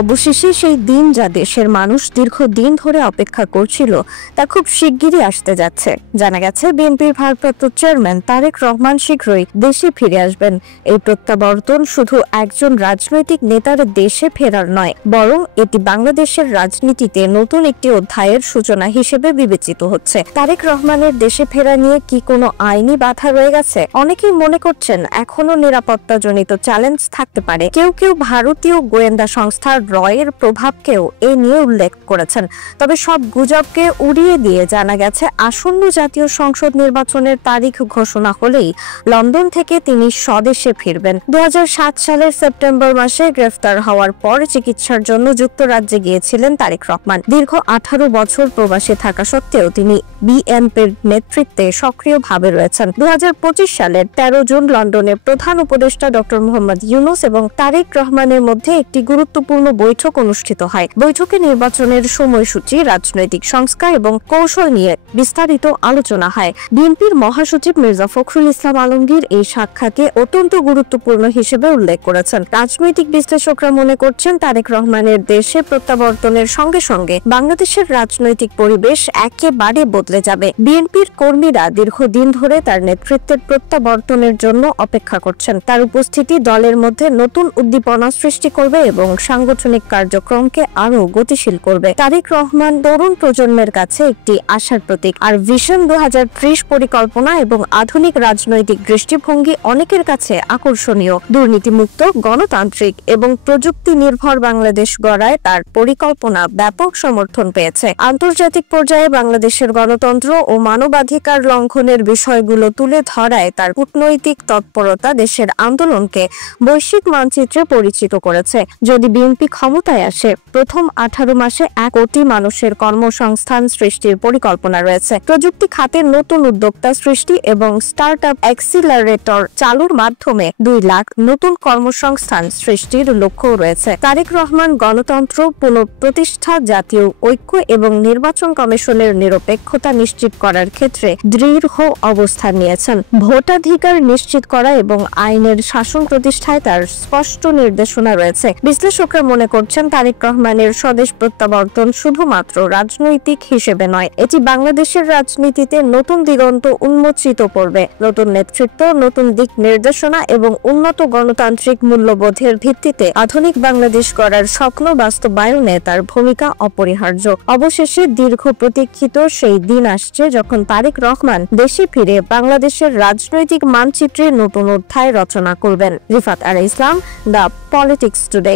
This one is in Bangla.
অবশেষে সেই দিন যা দেশের মানুষ দীর্ঘদিন ধরে অপেক্ষা করছিল তা খুব শিগগিরই আসতে যাচ্ছে। জানা গেছে বিএনপির ভারপ্রাপ্ত চেয়ারম্যান তারেক রহমান শীঘ্রই দেশে ফিরে আসবেন। এই প্রত্যাবর্তন শুধু একজন রাজনৈতিক নেতার দেশে ফেরার নয়, বরং এটি বাংলাদেশের রাজনীতিতে নতুন একটি অধ্যায়ের সূচনা হিসেবে বিবেচিত হচ্ছে। তারেক রহমানের দেশে ফেরা নিয়ে কি কোনো আইনি বাধা রয়ে গেছে? অনেকেই মনে করছেন এখনো নিরাপত্তাজনিত চ্যালেঞ্জ থাকতে পারে। কেউ কেউ ভারতীয় গোয়েন্দা সংস্থা রয়ের প্রভাবকেও এ নিয়ে উল্লেখ করেছেন। তবে সব গুজবকে উড়িয়ে দিয়ে জানা গেছে আসন্ন জাতীয় সংসদ নির্বাচনের তারিখ ঘোষণা হলেই লন্ডন থেকে তিনি স্বদেশে ফিরবেন। 2007 সালের সেপ্টেম্বর মাসে গ্রেফতার হওয়ার পর চিকিৎসার জন্য যুক্তরাজ্যে গিয়েছিলেন তারেক রহমান। দীর্ঘ 18 বছর প্রবাসে থাকা সত্ত্বেও তিনি বিএনপির নেতৃত্বে সক্রিয়ভাবে রয়েছেন। 2025 সালের 13 জুন লন্ডনে প্রধান উপদেষ্টা ডক্টর মোহাম্মদ ইউনূস এবং তারেক রহমানের মধ্যে একটি গুরুত্বপূর্ণ বৈঠক অনুষ্ঠিত হয়। বৈঠকে নির্বাচনের সময়সূচি, রাজনৈতিক সংস্কার এবং কৌশল নিয়ে বিস্তারিত আলোচনা হয়। বিএনপির মহাসচিব মির্জা ফখরুল ইসলাম আলমগীর এই সাক্ষাৎকে অত্যন্ত গুরুত্বপূর্ণ হিসেবে উল্লেখ করেছেন। রাজনৈতিক বিশ্লেষকরা মনে করছেন তারেক রহমানের দেশে প্রত্যাবর্তনের সঙ্গে সঙ্গে বাংলাদেশের রাজনৈতিক পরিবেশ একেবারে বদলে যাবে। বিএনপির কর্মীরা দীর্ঘদিন ধরে তার নেতৃত্বের প্রত্যাবর্তনের জন্য অপেক্ষা করছেন। তার উপস্থিতি দলের মধ্যে নতুন উদ্দীপনা সৃষ্টি করবে এবং সাংগঠনিক কার্যক্রমকে আরো গতিশীল করবে। তারেক রহমান তরুণ প্রজন্মের কাছে একটি আশার প্রতীক, আর ভিশন 2030 পরিকল্পনা এবং আধুনিক রাজনৈতিক দৃষ্টিভঙ্গি অনেকের কাছে আকর্ষণীয়। দুর্নীতিমুক্ত, গণতান্ত্রিক এবং প্রযুক্তি নির্ভর বাংলাদেশ গড়ায় তার পরিকল্পনা ব্যাপক সমর্থন পেয়েছে। আন্তর্জাতিক পর্যায়ে বাংলাদেশের গণতন্ত্র ও মানবাধিকার লঙ্ঘনের বিষয়গুলো তুলে ধরায় তার কূটনৈতিক তৎপরতা দেশের আন্দোলনকে বৈশ্বিক মানচিত্রে পরিচিত করেছে। যদি বিএনপি ক্ষমতায় আসে, প্রথম 18 মাসে 1 কোটি মানুষের কর্মসংস্থান সৃষ্টির পরিকল্পনা রয়েছে। প্রযুক্তি খাতে নতুন উদ্যোক্তা সৃষ্টি এবং স্টার্টআপ অ্যাক্সিলারেটর চালুর মাধ্যমে 2 লাখ নতুন কর্মসংস্থান সৃষ্টির লক্ষ্য রয়েছে। তারেক রহমান গণতন্ত্র পুনঃপ্রতিষ্ঠা, জাতীয় ঐক্য এবং নির্বাচন কমিশনের নিরপেক্ষতা নিশ্চিত করার ক্ষেত্রে দৃঢ় অবস্থান নিয়েছেন। ভোটাধিকার নিশ্চিত করা এবং আইনের শাসন প্রতিষ্ঠায় তার স্পষ্ট নির্দেশনা রয়েছে। বিশ্লেষকরা মনে করছেন তারেক রহমানের স্বদেশ প্রত্যাবর্তন শুধুমাত্র রাজনৈতিক হিসেবে নয়, এটি বাংলাদেশের রাজনীতিতে নতুন দিগন্ত উন্মোচিত করবে। নতুন নেতৃত্ব, নতুন দিক নির্দেশনা এবং উন্নত গণতান্ত্রিক মূল্যবোধের ভিত্তিতে আধুনিক বাংলাদেশ গড়ার স্বপ্ন বাস্তবায়নে তার ভূমিকা অপরিহার্য। অবশেষে দীর্ঘ প্রতীক্ষিত সেই দিন আসছে যখন তারেক রহমান দেশে ফিরে বাংলাদেশের রাজনৈতিক মানচিত্রে নতুন অধ্যায় রচনা করবেন। রিফাত আরা ইসলাম, দ্য পলিটিক্স টুডে।